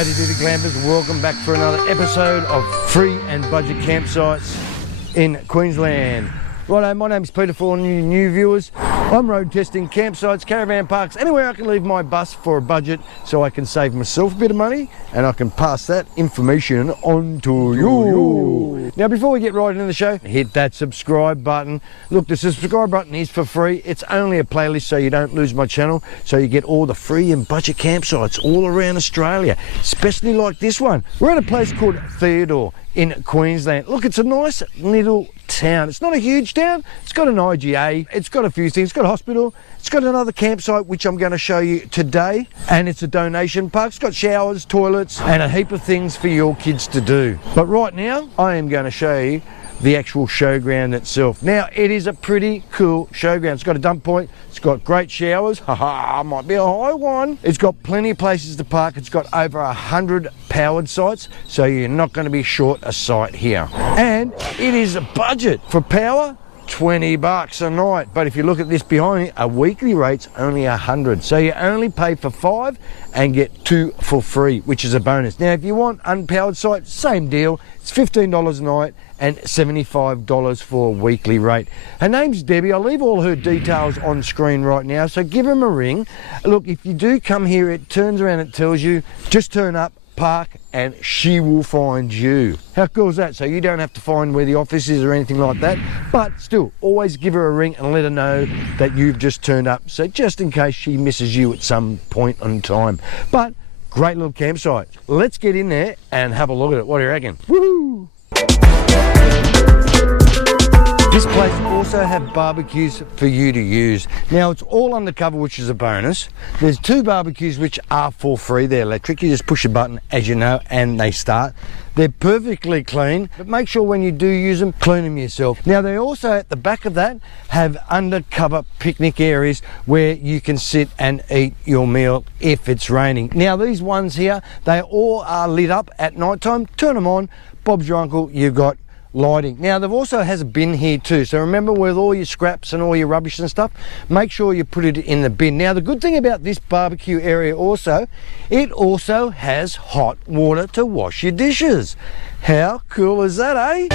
Howdy doody glampers, welcome back for another episode of free and budget campsites in Queensland. Righto, my name's Peter for all new viewers. I'm road testing campsites, caravan parks, anywhere I can leave my bus for a budget so I can save myself a bit of money and I can pass that information on to you. Now before we get right into the show, hit that subscribe button. Look, the subscribe button is for free. It's only a playlist so you don't lose my channel, so you get all the free and budget campsites all around Australia, especially like this one. We're at a place called Theodore in Queensland. Look, it's a nice little town. It's not a huge town. It's got an IGA. It's got a few things. It's got a hospital. It's got another campsite, which I'm going to show you today. And it's a donation park. It's got showers, toilets, and a heap of things for your kids to do. But right now, I am going to show you the actual showground itself. Now, it is a pretty cool showground. It's got a dump point. It's got great showers. Haha, might be a high one. It's got plenty of places to park. It's got over 100 powered sites, so you're not going to be short a site here. And it is a budget for power. $20 a night, but if you look at this behind me, a weekly rate's only 100, so you only pay for 5 and get 2 for free, which is a bonus. Now if you want unpowered site, same deal. It's $15 a night and $75 for a weekly rate. Her name's Debbie. I'll leave all her details on screen right now, so give them a ring. Look, if you do come here, it turns around, it tells you just turn up, park, and she will find you. How cool is that? So you don't have to find where the office is or anything like that, but still always give her a ring and let her know that you've just turned up, so just in case she misses you at some point in time. But great little campsite. Let's get in there and have a look at it. What do you reckon? Woohoo! This place also have barbecues for you to use. Now it's all undercover, which is a bonus. There's 2 barbecues which are for free. They're electric. You just push a button, as you know, and they start. They're perfectly clean, but make sure when you do use them, clean them yourself. Now they also, at the back of that, have undercover picnic areas where you can sit and eat your meal if it's raining. Now these ones here, they all are lit up at night time. Turn them on. Bob's your uncle. You've got lighting. Now they've also has a bin here too, so remember, with all your scraps and all your rubbish and stuff, make sure you put it in the bin. Now the good thing about this barbecue area also, it also has hot water to wash your dishes. How cool is that, eh?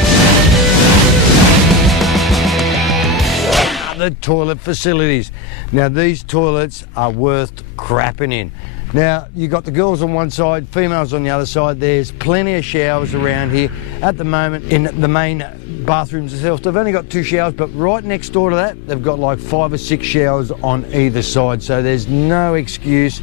The toilet facilities. Now these toilets are worth crapping in. Now, you've got the girls on one side, females on the other side. There's plenty of showers around here. At the moment, in the main bathrooms themselves, they've only got 2 showers, but right next door to that, they've got like 5 or 6 showers on either side. So there's no excuse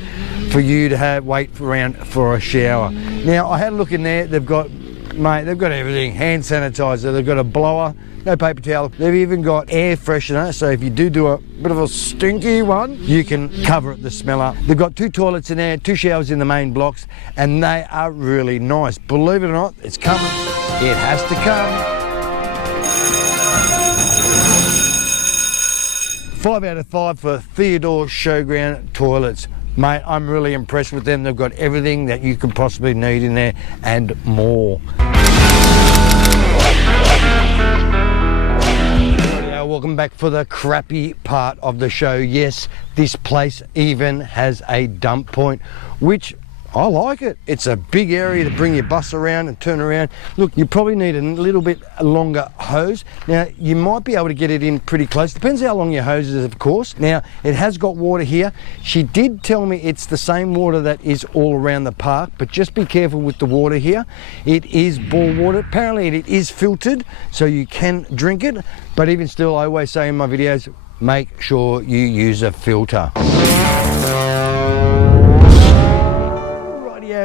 for you to wait around for a shower. Now, I had a look in there. They've got, mate, they've got everything. Hand sanitizer, they've got a blower, no paper towel. They've even got air freshener, so if you do a bit of a stinky one, you can cover the smell up. They've got 2 toilets in there, 2 showers in the main blocks, and they are really nice. Believe it or not, it's coming. It has to come. 5 out of 5 for Theodore Showground toilets. Mate, I'm really impressed with them. They've got everything that you could possibly need in there and more. Welcome back for the crappy part of the show. Yes, this place even has a dump point, which I like it. It's a big area to bring your bus around and turn around. Look, you probably need a little bit longer hose. Now, you might be able to get it in pretty close. Depends how long your hose is, of course. Now, it has got water here. She did tell me it's the same water that is all around the park, but just be careful with the water here. It is bore water. Apparently, it is filtered, so you can drink it. But even still, I always say in my videos, make sure you use a filter.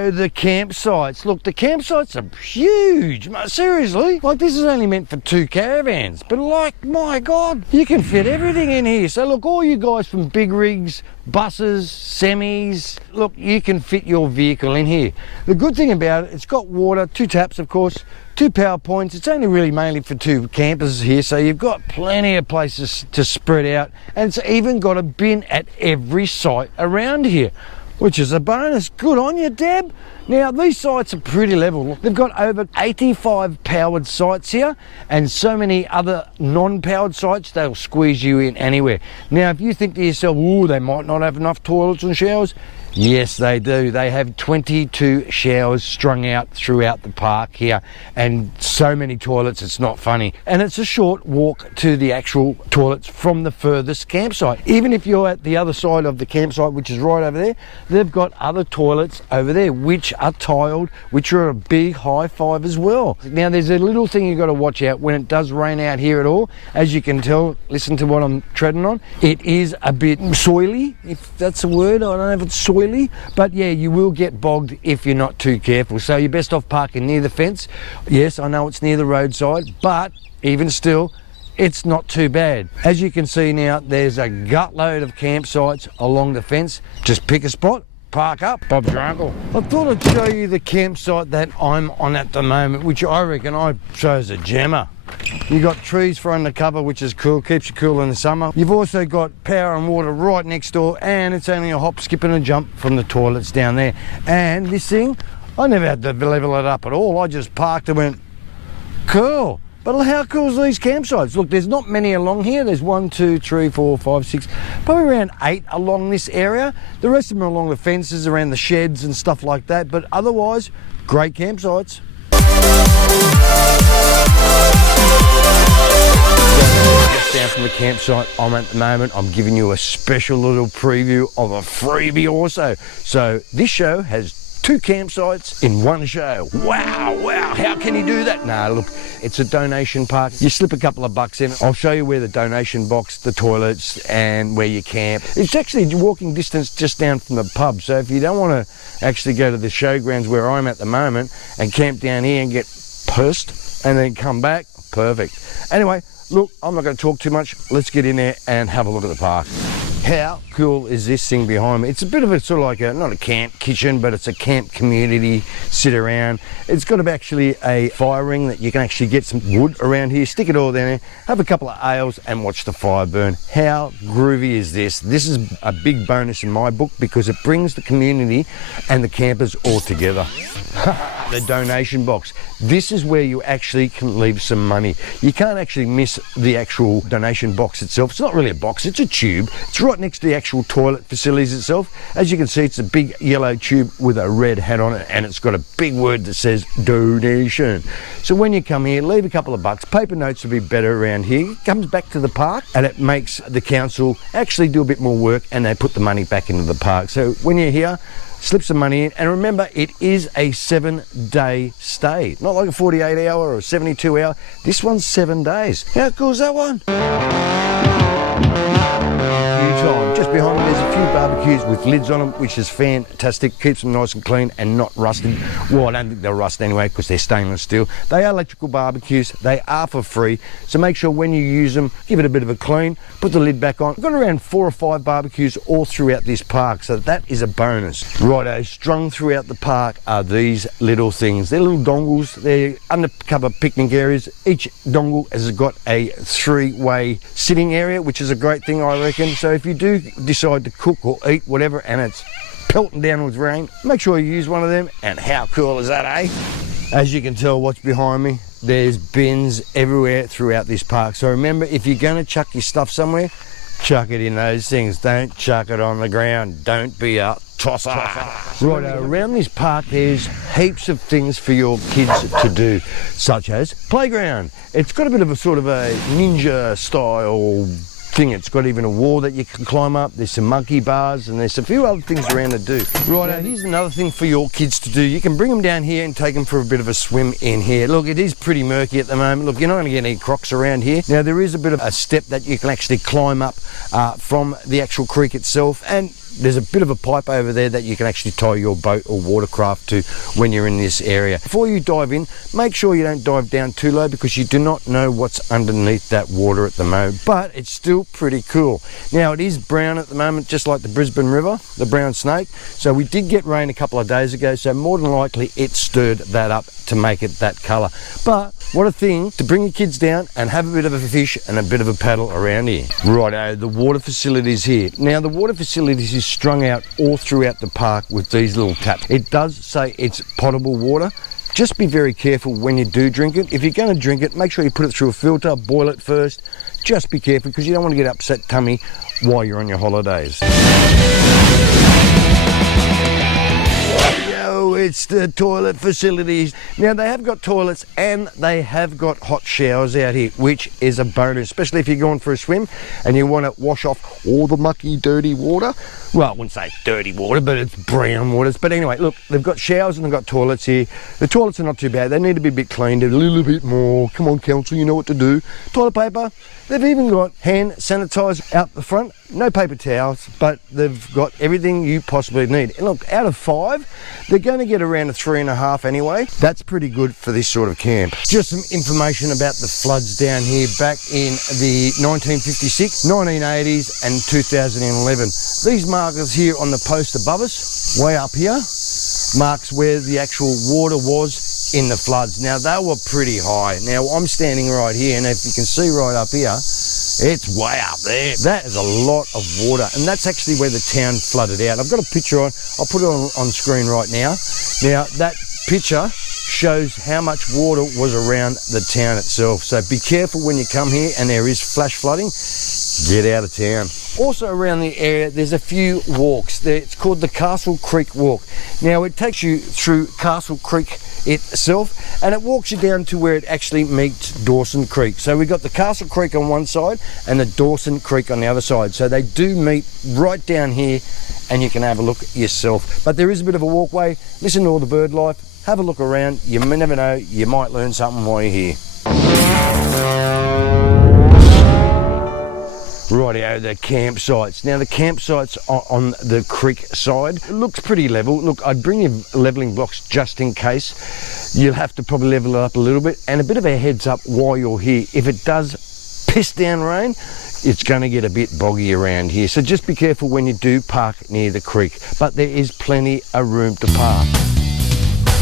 The campsites. Look, the campsites are huge. Seriously, like this is only meant for 2 caravans, but like, my God, you can fit everything in here. So look, all you guys from big rigs, buses, semis, look, you can fit your vehicle in here. The good thing about it, it's got water, 2 taps, of course, 2 power points. It's only really mainly for 2 campers here, so you've got plenty of places to spread out, and it's even got a bin at every site around here, which is a bonus. Good on you, Deb. Now, these sites are pretty level. They've got over 85 powered sites here and so many other non-powered sites, they'll squeeze you in anywhere. Now, if you think to yourself, ooh, they might not have enough toilets and showers, Yes, they do. They have 22 showers strung out throughout the park here, and so many toilets, it's not funny. And it's a short walk to the actual toilets from the furthest campsite. Even if you're at the other side of the campsite, which is right over there, they've got other toilets over there, which are tiled, which are a big high five as well. Now, there's a little thing you've got to watch out when it does rain out here at all. As you can tell, listen to what I'm treading on. It is a bit soily, if that's a word. I don't know if it's soily. But yeah, you will get bogged if you're not too careful. So you're best off parking near the fence. Yes, I know it's near the roadside, but even still, it's not too bad. As you can see now, there's a gutload of campsites along the fence. Just pick a spot, park up, Bob's your uncle. I thought I'd show you the campsite that I'm on at the moment, which I reckon I chose a gemmer. You got trees for under cover, which is cool, keeps you cool in the summer. You've also got power and water right next door, and it's only a hop, skip and a jump from the toilets down there. And this thing, I never had to level it up at all. I just parked and went, cool. But how cool is these campsites? Look, there's not many along here. There's 1, 2, 3, 4, 5, 6, probably around 8 along this area. The rest of them are along the fences, around the sheds and stuff like that. But otherwise, great campsites. Just down from the campsite I'm at the moment, I'm giving you a special little preview of a freebie also. So this show has 2 campsites in one show. Wow, how can you do that? Nah, look, it's a donation park. You slip a couple of bucks in. I'll show you where the donation box, the toilets, and where you camp. It's actually walking distance just down from the pub. So if you don't want to actually go to the showgrounds where I'm at the moment and camp down here and get pursed and then come back, perfect. Anyway, look, I'm not going to talk too much. Let's get in there and have a look at the park. How cool is this thing behind me? It's a bit of a sort of like a, not a camp kitchen, but it's a camp community, sit around. It's got actually a fire ring that you can actually get some wood around here, stick it all down there, have a couple of ales and watch the fire burn. How groovy is this? This is a big bonus in my book because it brings the community and the campers all together. The donation box. This is where you actually can leave some money. You can't actually miss the actual donation box itself. It's not really a box, it's a tube. It's right next to the actual toilet facilities itself. As you can see, it's a big yellow tube with a red hat on it, and it's got a big word that says donation. So when you come here, leave a couple of bucks. Paper notes would be better around here. It comes back to the park and it makes the council actually do a bit more work, and they put the money back into the park. So when you're here, slip some money in, and remember, it is a 7-day stay, not like a 48-hour or a 72-hour. This one's 7 days. How cool is that one? Just behind me, there's a few barbecues with lids on them, which is fantastic. Keeps them nice and clean and not rusted. Well, I don't think they'll rust anyway because they're stainless steel. They are electrical barbecues. They are for free. So make sure when you use them, give it a bit of a clean, put the lid back on. We've got around 4 or 5 barbecues all throughout this park, so that is a bonus. Righto, strung throughout the park are these little things. They're little dongles. They're undercover picnic areas. Each dongle has got a 3-way sitting area, which is a great thing, I reckon. So if you do decide to cook or eat whatever and it's pelting down with rain, make sure you use one of them. And how cool is that, eh? As you can tell what's behind me, there's bins everywhere throughout this park. So remember, if you're going to chuck your stuff somewhere, chuck it in those things. Don't chuck it on the ground. Don't be a tosser. Right, around this park there's heaps of things for your kids to do, such as playground. It's got a bit of a sort of a ninja style thing. It's got even a wall that you can climb up. There's some monkey bars and there's a few other things around to do. Right, here's another thing for your kids to do. You can bring them down here and take them for a bit of a swim in here. Look, it is pretty murky at the moment. Look, you're not going to get any crocs around here. Now, there is a bit of a step that you can actually climb up from the actual creek itself, and there's a bit of a pipe over there that you can actually tie your boat or watercraft to when you're in this area. Before you dive in, make sure you don't dive down too low because you do not know what's underneath that water at the moment, but it's still pretty cool. Now, it is brown at the moment, just like the Brisbane River, the brown snake. So we did get rain a couple of days ago, so more than likely it stirred that up to make it that colour. But what a thing to bring your kids down and have a bit of a fish and a bit of a paddle around here. Righto, the water facilities here. Now, the water facilities is strung out all throughout the park with these little taps. It does say it's potable water. Just be very careful when you do drink it. If you're going to drink it, make sure you put it through a filter, boil it first. Just be careful because you don't want to get upset tummy while you're on your holidays. Oh, it's the toilet facilities. Now, they have got toilets and they have got hot showers out here, which is a bonus, especially if you're going for a swim and you want to wash off all the mucky, dirty water. Well, I wouldn't say dirty water, but it's brown waters. But anyway, look, they've got showers and they've got toilets here. The toilets are not too bad. They need to be a bit cleaned a little bit more. Come on, council, you know what to do. Toilet paper. They've even got hand sanitizer out the front. No paper towels, but they've got everything you possibly need. And look, out of 5, they're going to get around a 3.5 anyway. That's pretty good for this sort of camp. Just some information about the floods down here back in the 1956, 1980s and 2011. These markers here on the post above us, way up here, marks where the actual water was in the floods. Now, they were pretty high. Now, I'm standing right here, and if you can see right up here, it's way up there. That is a lot of water, and that's actually where the town flooded out. I've got a picture on, I'll put it on screen right now. Now, that picture shows how much water was around the town itself. So be careful when you come here and there is flash flooding. Get out of town. Also around the area, there's a few walks. It's called the Castle Creek Walk. Now, it takes you through Castle Creek itself, and it walks you down to where it actually meets Dawson Creek. So we've got the Castle Creek on one side and the Dawson Creek on the other side. So they do meet right down here, and you can have a look yourself. But there is a bit of a walkway. Listen to all the bird life. Have a look around. You may never know, you might learn something while you're here. Rightio, the campsites. Now, the campsites on the creek side, it looks pretty level. Look, I'd bring you levelling blocks just in case. You'll have to probably level it up a little bit. And a bit of a heads up while you're here. If it does piss down rain, it's going to get a bit boggy around here. So just be careful when you do park near the creek. But there is plenty of room to park.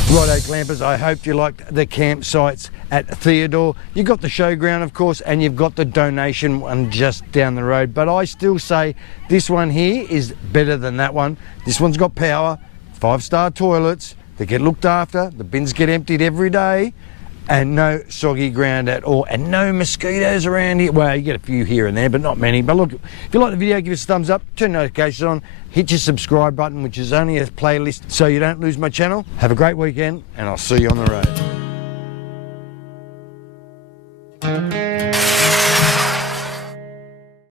Righto, glampers, I hope you liked the campsites at Theodore. You've got the showground, of course, and you've got the donation one just down the road. But I still say this one here is better than that one. This one's got power, 5-star toilets, they get looked after, the bins get emptied every day, and no soggy ground at all, and no mosquitoes around here. Well, you get a few here and there, but not many. But look, if you like the video, give us a thumbs up, turn notifications on, hit your subscribe button, which is only a playlist so you don't lose my channel. Have a great weekend, and I'll see you on the road.